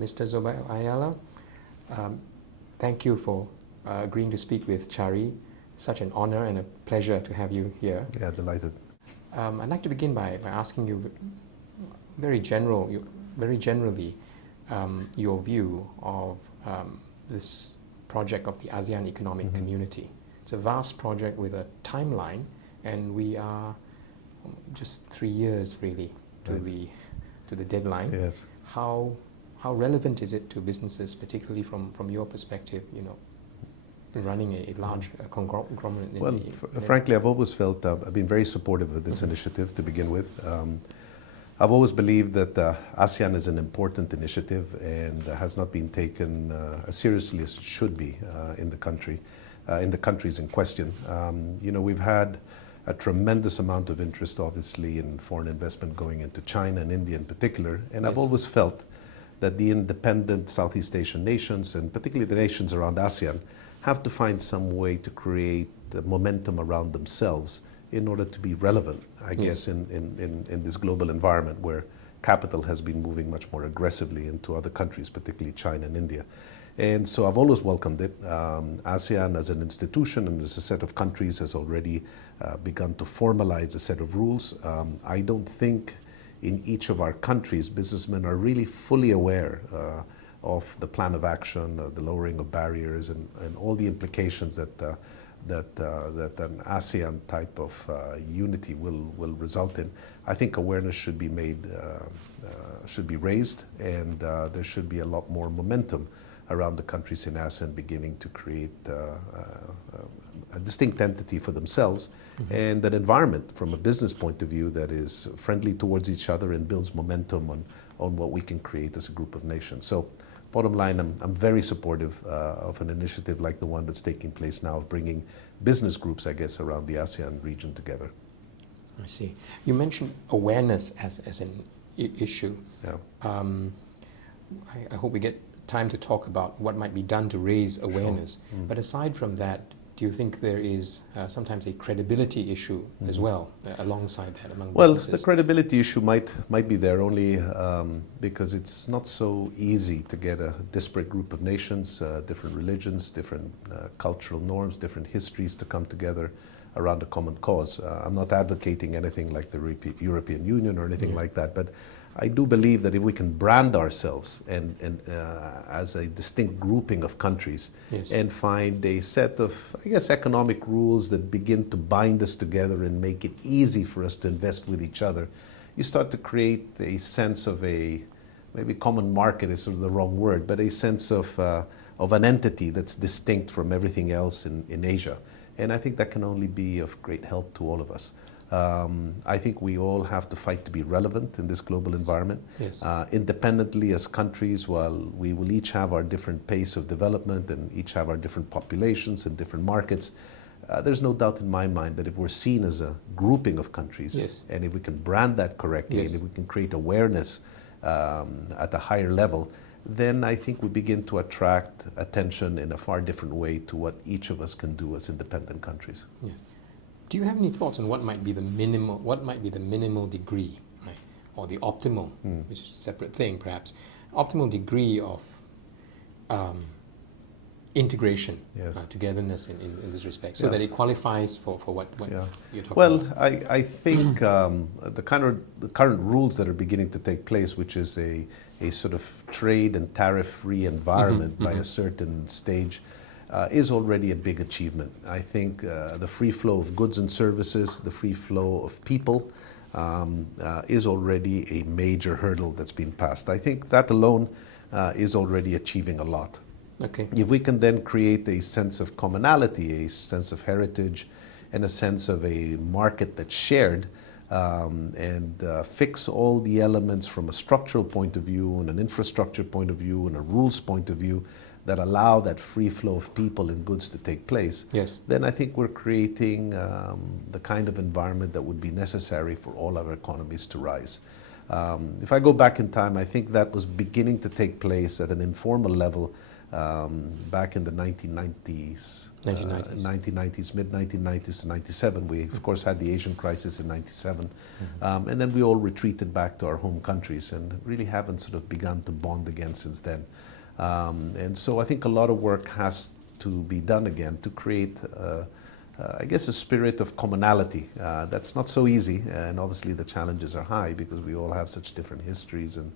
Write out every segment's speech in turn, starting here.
Mr. Zobel de Ayala, thank you for agreeing to speak with CARI. Such an honor and a pleasure to have you here. Yeah, delighted. I'd like to begin by asking you very generally your view of this project of the ASEAN Economic Community. It's a vast project with a timeline, and we are just 3 years really to the deadline. Yes. How relevant is it to businesses, particularly from your perspective, running a large conglomerate? Frankly, I've always felt, I've been very supportive of this initiative to begin with. I've always believed that ASEAN is an important initiative and has not been taken as seriously as it should be in the countries in question. We've had a tremendous amount of interest, obviously, in foreign investment going into China and India in particular, and I've always felt that the independent Southeast Asian nations, and particularly the nations around ASEAN, have to find some way to create the momentum around themselves in order to be relevant, I guess, in this global environment where capital has been moving much more aggressively into other countries, particularly China and India. And so I've always welcomed it. ASEAN as an institution and as a set of countries has already begun to formalize a set of rules. I don't think in each of our countries, businessmen are really fully aware of the plan of action, the lowering of barriers, and all the implications that an ASEAN type of unity will result in. I think awareness should be raised, and there should be a lot more momentum around the countries in ASEAN beginning to create a distinct entity for themselves, and an environment from a business point of view that is friendly towards each other and builds momentum on what we can create as a group of nations. So bottom line, I'm very supportive of an initiative like the one that's taking place now of bringing business groups, I guess, around the ASEAN region together. I see. You mentioned awareness as an issue. Yeah. I hope we get time to talk about what might be done to raise awareness. Sure. But aside from that, do you think there is sometimes a credibility issue as well alongside that among businesses? Well, the credibility issue might be there only because it's not so easy to get a disparate group of nations, different religions, different cultural norms, different histories to come together around a common cause. I'm not advocating anything like the European Union or anything like that, but I do believe that if we can brand ourselves and as a distinct grouping of countries and find a set of, I guess, economic rules that begin to bind us together and make it easy for us to invest with each other, you start to create a sense of maybe common market is sort of the wrong word, but a sense of an entity that's distinct from everything else in Asia. And I think that can only be of great help to all of us. I think we all have to fight to be relevant in this global environment. Yes. Independently as countries, while we will each have our different pace of development and each have our different populations and different markets, there's no doubt in my mind that if we're seen as a grouping of countries, and if we can brand that correctly, and if we can create awareness at a higher level, then I think we begin to attract attention in a far different way to what each of us can do as independent countries. Yes. Do you have any thoughts on what might be the minimal degree, right, or the optimal, which is a separate thing perhaps, optimal degree of integration, togetherness in this respect, so that it qualifies for what you're talking about? I think the current rules that are beginning to take place, which is a sort of trade and tariff-free environment by a certain stage, is already a big achievement. I think the free flow of goods and services, the free flow of people is already a major hurdle that's been passed. I think that alone is already achieving a lot. Okay. If we can then create a sense of commonality, a sense of heritage, and a sense of a market that's shared, and fix all the elements from a structural point of view and an infrastructure point of view and a rules point of view that allow that free flow of people and goods to take place, then I think we're creating the kind of environment that would be necessary for all our economies to rise. If I go back in time, I think that was beginning to take place at an informal level back in the 1990s. 1990s. Mid-1990s to 97. We, of course, had the Asian crisis in 97. And then we all retreated back to our home countries and really haven't sort of begun to bond again since then. And so I think a lot of work has to be done again to create, I guess, a spirit of commonality. That's not so easy, and obviously the challenges are high because we all have such different histories and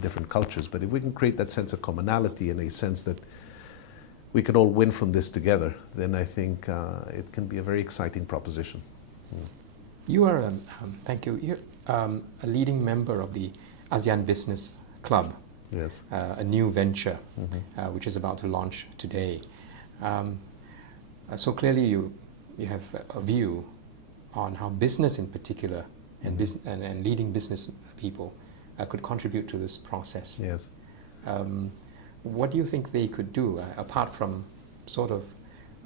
different cultures. But if we can create that sense of commonality and a sense that we can all win from this together, then I think it can be a very exciting proposition. You are, thank you, you're a leading member of the ASEAN Business Club. Yes. A new venture which is about to launch today. So clearly you have a view on how business in particular and leading business people could contribute to this process. Yes. What do you think they could do apart from sort of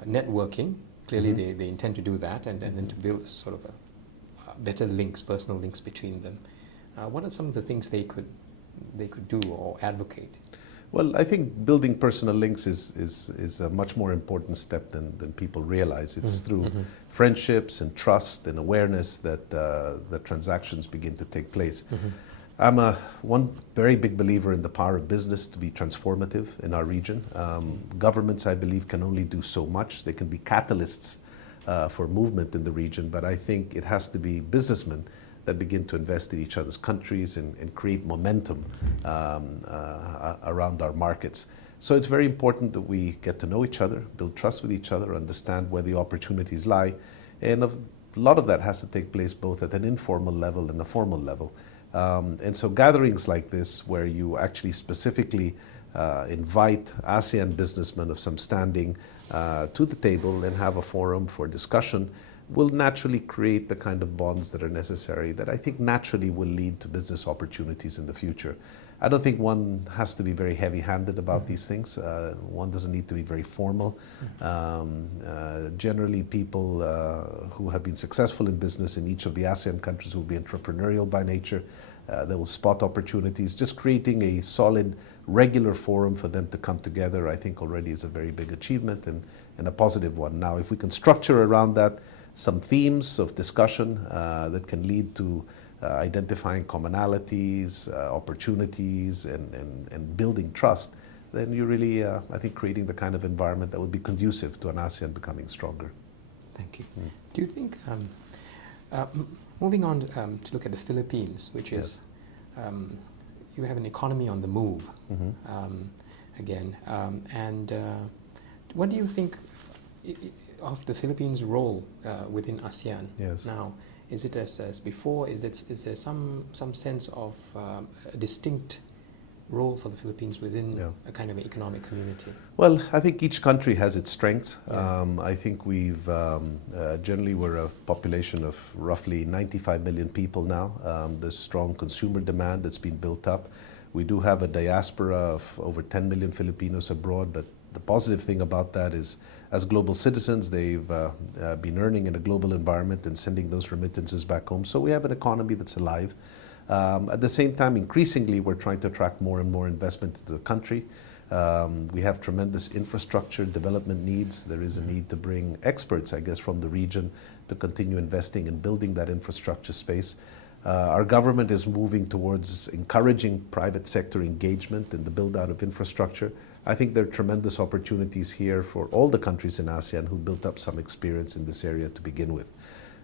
networking? Clearly they intend to do that and then to build sort of a better links, personal links between them. What are some of the things they could do or advocate? Well, I think building personal links is a much more important step than people realize. It's through friendships and trust and awareness that the transactions begin to take place. I'm one very big believer in the power of business to be transformative in our region. Governments, I believe, can only do so much. They can be catalysts for movement in the region, but I think it has to be businessmen that begin to invest in each other's countries and create momentum around our markets. So it's very important that we get to know each other, build trust with each other, understand where the opportunities lie. And a lot of that has to take place both at an informal level and a formal level. And so gatherings like this, where you actually specifically invite ASEAN businessmen of some standing to the table and have a forum for discussion, will naturally create the kind of bonds that are necessary that I think naturally will lead to business opportunities in the future. I don't think one has to be very heavy-handed about these things. One doesn't need to be very formal. Generally, people who have been successful in business in each of the ASEAN countries will be entrepreneurial by nature. They will spot opportunities. Just creating a solid, regular forum for them to come together, I think already is a very big achievement and a positive one. Now, if we can structure around that some themes of discussion that can lead to identifying commonalities, opportunities, and building trust, then you're really, I think, creating the kind of environment that would be conducive to an ASEAN becoming stronger. Thank you. Do you think, moving on to look at the Philippines, which is, you have an economy on the move again, and what do you think of the Philippines' role within ASEAN now? Is it as before? Is there some sense of a distinct role for the Philippines within a kind of economic community? Well, I think each country has its strengths. I think we've generally we're a population of roughly 95 million people now. There's strong consumer demand that's been built up. We do have a diaspora of over 10 million Filipinos abroad, but the positive thing about that is, as global citizens, they've been earning in a global environment and sending those remittances back home. So we have an economy that's alive. At the same time, increasingly, we're trying to attract more and more investment into the country. We have tremendous infrastructure development needs. There is a need to bring experts, I guess, from the region to continue investing and building that infrastructure space. Our government is moving towards encouraging private sector engagement in the build-out of infrastructure. I think there are tremendous opportunities here for all the countries in ASEAN who built up some experience in this area to begin with.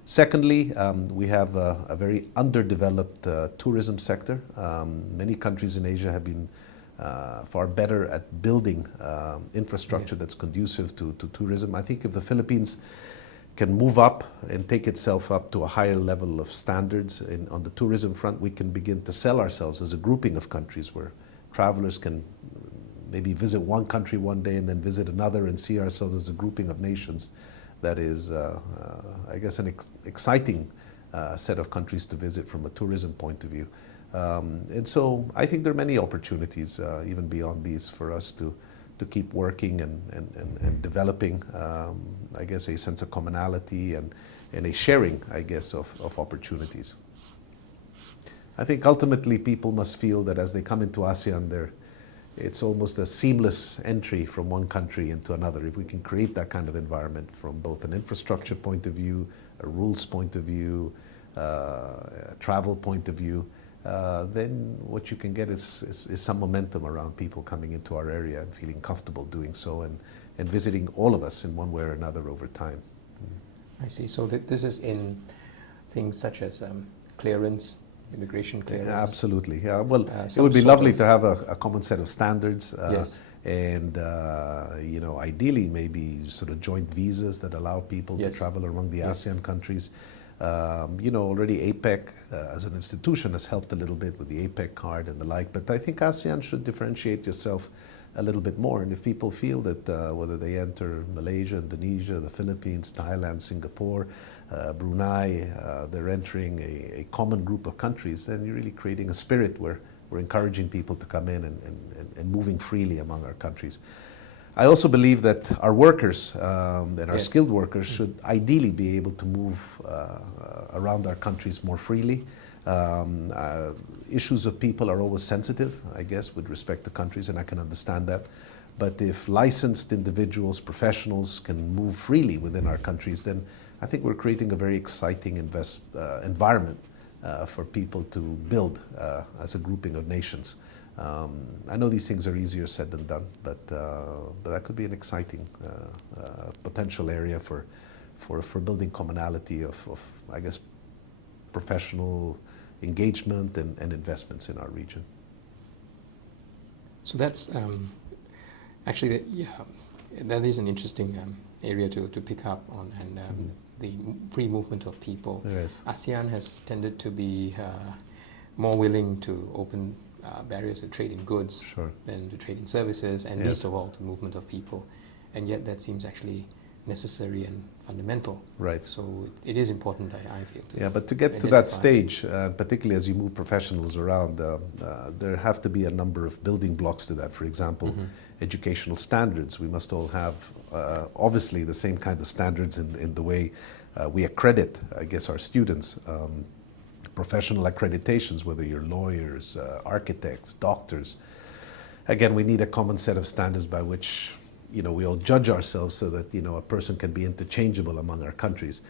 Secondly, we have a very underdeveloped tourism sector. Many countries in Asia have been far better at building infrastructure that's conducive to tourism. I think if the Philippines can move up and take itself up to a higher level of standards on the tourism front, we can begin to sell ourselves as a grouping of countries where travelers can maybe visit one country one day and then visit another and see ourselves as a grouping of nations. That is, I guess, an exciting set of countries to visit from a tourism point of view. And so I think there are many opportunities, even beyond these, for us to keep working and developing, I guess, a sense of commonality and a sharing, I guess, of opportunities. I think ultimately people must feel that as they come into ASEAN, they're it's almost a seamless entry from one country into another. If we can create that kind of environment from both an infrastructure point of view, a rules point of view, a travel point of view, then what you can get is some momentum around people coming into our area and feeling comfortable doing so, and visiting all of us in one way or another over time. I see. So this is in things such as clearance, immigration clearance. Yeah, absolutely. Yeah. Well, it some would be sort lovely of- to have a common set of standards. Yes. And ideally maybe sort of joint visas that allow people Yes. to travel among the Yes. ASEAN countries. Already APEC as an institution has helped a little bit with the APEC card and the like, but I think ASEAN should differentiate yourself a little bit more. And if people feel that whether they enter Malaysia, Indonesia, the Philippines, Thailand, Singapore, Brunei, they're entering a common group of countries, then you're really creating a spirit where we're encouraging people to come in and moving freely among our countries. I also believe that our workers and our Yes. skilled workers should ideally be able to move around our countries more freely. Issues of people are always sensitive, I guess, with respect to countries, and I can understand that. But if licensed individuals, professionals can move freely within our countries, then I think we're creating a very exciting environment for people to build as a grouping of nations. I know these things are easier said than done, but that could be an exciting potential area for building commonality of I guess, professional engagement and investments in our region. So that's actually, that is an interesting area to pick up on, and the free movement of people. Yes. ASEAN has tended to be more willing to open barriers to trade in goods Sure. than to trade in services, and Yes. least of all to movement of people. And yet that seems actually necessary and fundamental. Right. So it is important, I feel. Yeah, but to get to that identify. stage, particularly as you move professionals around, there have to be a number of building blocks to that. For example, educational standards. We must all have, obviously, the same kind of standards in the way we accredit, I guess, our students. Professional accreditations, whether you're lawyers, architects, doctors. Again, we need a common set of standards by which we all judge ourselves so that a person can be interchangeable among our countries.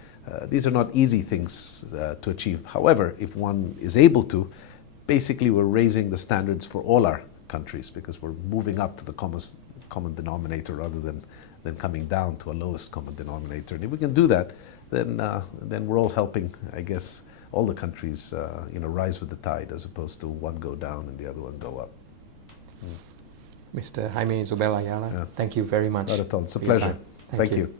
These are not easy things to achieve. However, if one is able to, basically we're raising the standards for all our countries because we're moving up to the common denominator rather than coming down to a lowest common denominator. And if we can do that, then we're all helping, I guess, all the countries rise with the tide as opposed to one go down and the other one go up. Mr. Jaime Zobel Ayala, Yeah. thank you very much. Not at all. It's a for your pleasure. time. Thank you.